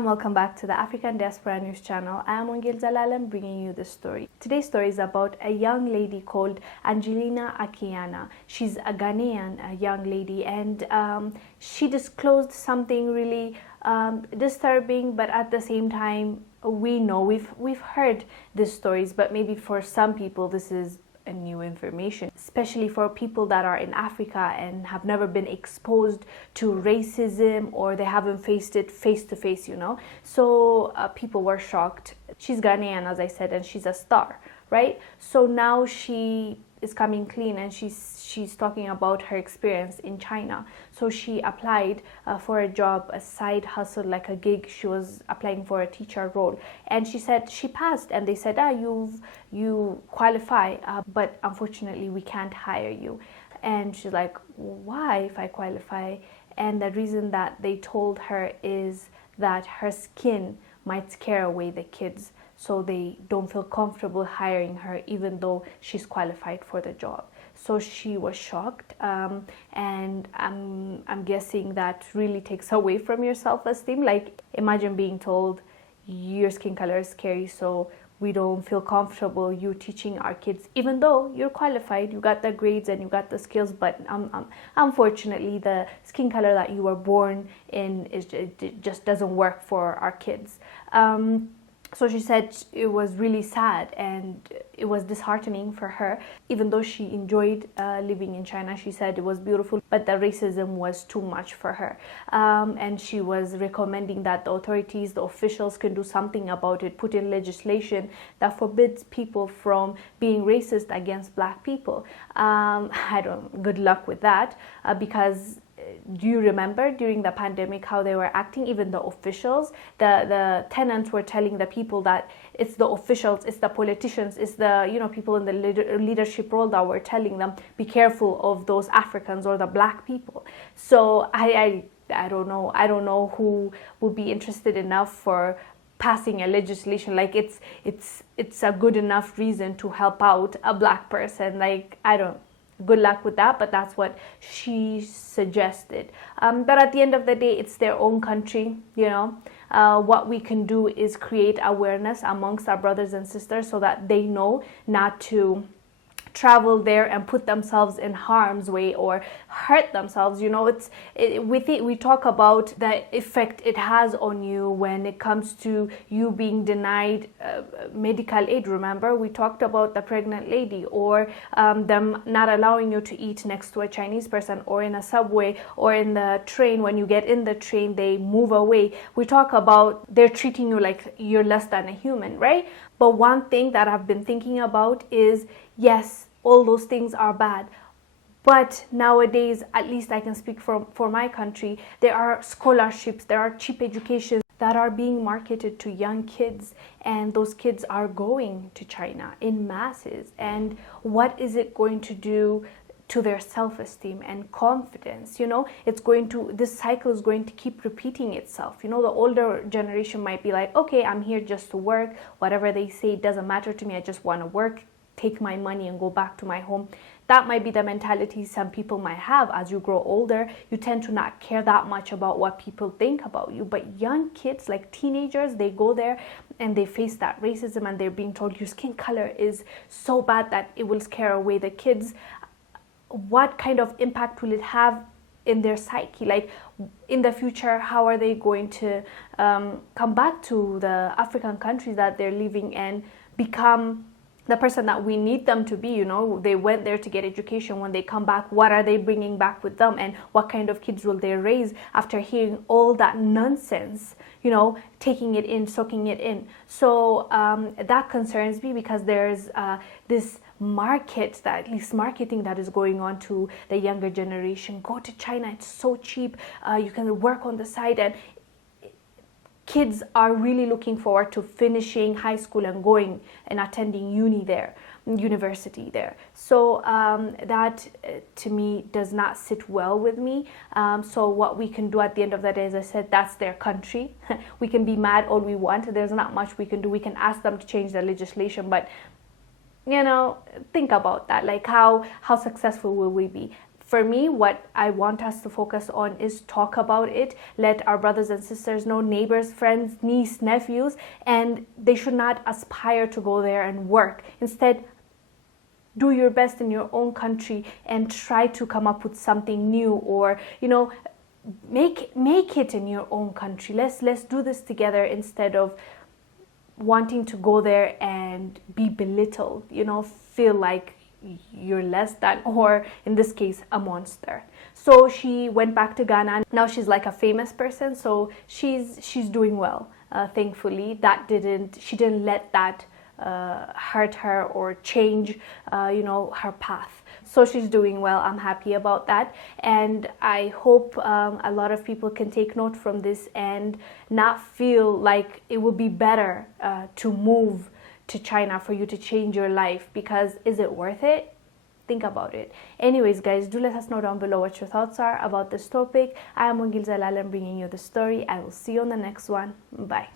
and welcome back to the African Diaspora News channel. I am Wongel Zelalem bringing you this story. Today's story is about a young lady called Angelina Akiana. She's a Ghanaian young lady, and she disclosed something really disturbing, but at the same time, we've heard these stories, but maybe for some people this is a new information, especially for people that are in Africa and have never been exposed to racism, or they haven't faced it face to face, So people were shocked. She's Ghanaian, as I said, and she's a star, right? So now she is coming clean, and she's talking about her experience in China. So she applied for a job, a side hustle, like a gig. She was applying for a teacher role, and she said she passed, and they said, you qualify, but unfortunately we can't hire you. And she's like, why if I qualify? And the reason that they told her is that her skin might scare away the kids, so they don't feel comfortable hiring her even though she's qualified for the job. So she was shocked, and I'm guessing that really takes away from your self-esteem. Like, imagine being told your skin color is scary, so we don't feel comfortable you teaching our kids, even though you're qualified, you got the grades and you got the skills, but unfortunately the skin color that you were born in it just doesn't work for our kids. So she said it was really sad and it was disheartening for her. Even though she enjoyed living in China, she said it was beautiful, but the racism was too much for her. And she was recommending that the authorities, the officials, can do something about it, put in legislation that forbids people from being racist against Black people. Good luck with that, because do you remember during the pandemic how they were acting? Even the officials, the tenants were telling the people that it's the officials, it's the politicians, it's the people in the leadership role that were telling them, be careful of those Africans or the Black people. So I don't know who will be interested enough for passing a legislation. Like, it's a good enough reason to help out a Black person. Like, good luck with that, but that's what she suggested. But at the end of the day, it's their own country, What we can do is create awareness amongst our brothers and sisters so that they know not to travel there and put themselves in harm's way or hurt themselves. We talk about the effect it has on you when it comes to you being denied medical aid. Remember, we talked about the pregnant lady, or them not allowing you to eat next to a Chinese person, or in a subway, or in the train. When you get in the train, they move away. We talk about they're treating you like you're less than a human, right? But one thing that I've been thinking about is, yes, all those things are bad, but nowadays, at least I can speak for my country, there are scholarships, there are cheap education that are being marketed to young kids, and those kids are going to China in masses. And what is it going to do to their self-esteem and confidence? This cycle is going to keep repeating itself. The older generation might be like, okay, I'm here just to work, whatever they say, it doesn't matter to me, I just want to work, take my money and go back to my home. That might be the mentality some people might have. As you grow older, you tend to not care that much about what people think about you. But young kids, like teenagers, they go there and they face that racism, and they're being told your skin color is so bad that it will scare away the kids. What kind of impact will it have in their psyche? Like, in the future, how are they going to come back to the African countries that they're living and become the person that we need them to be? They went there to get education. When they come back, what are they bringing back with them, and what kind of kids will they raise after hearing all that nonsense, taking it in, soaking it in? So that concerns me, because there's this marketing that is going on to the younger generation. Go to China, it's so cheap, you can work on the side, and kids are really looking forward to finishing high school and going and attending university there. So that to me does not sit well with me. So what we can do at the end of the day, as I said, that's their country. We can be mad all we want. There's not much we can do. We can ask them to change the legislation, but think about that. Like, how successful will we be? for me, what I want us to focus on is talk about it, let our brothers and sisters know, neighbors, friends, niece, nephews, and they should not aspire to go there and work. Instead, do your best in your own country and try to come up with something new, or make it in your own country. Let's do this together instead of wanting to go there and be belittled, feel like you're less than, or in this case, a monster. So she went back to Ghana. Now she's like a famous person, so she's doing well. Thankfully, she didn't let that hurt her or change her path. So she's doing well. I'm happy about that, and I hope a lot of people can take note from this and not feel like it would be better to move to China for you to change your life, because is it worth it? Think about it. Anyways, guys, do let us know down below what your thoughts are about this topic. I am Wongel Zelalem bringing you the story. I will see you on the next one. Bye.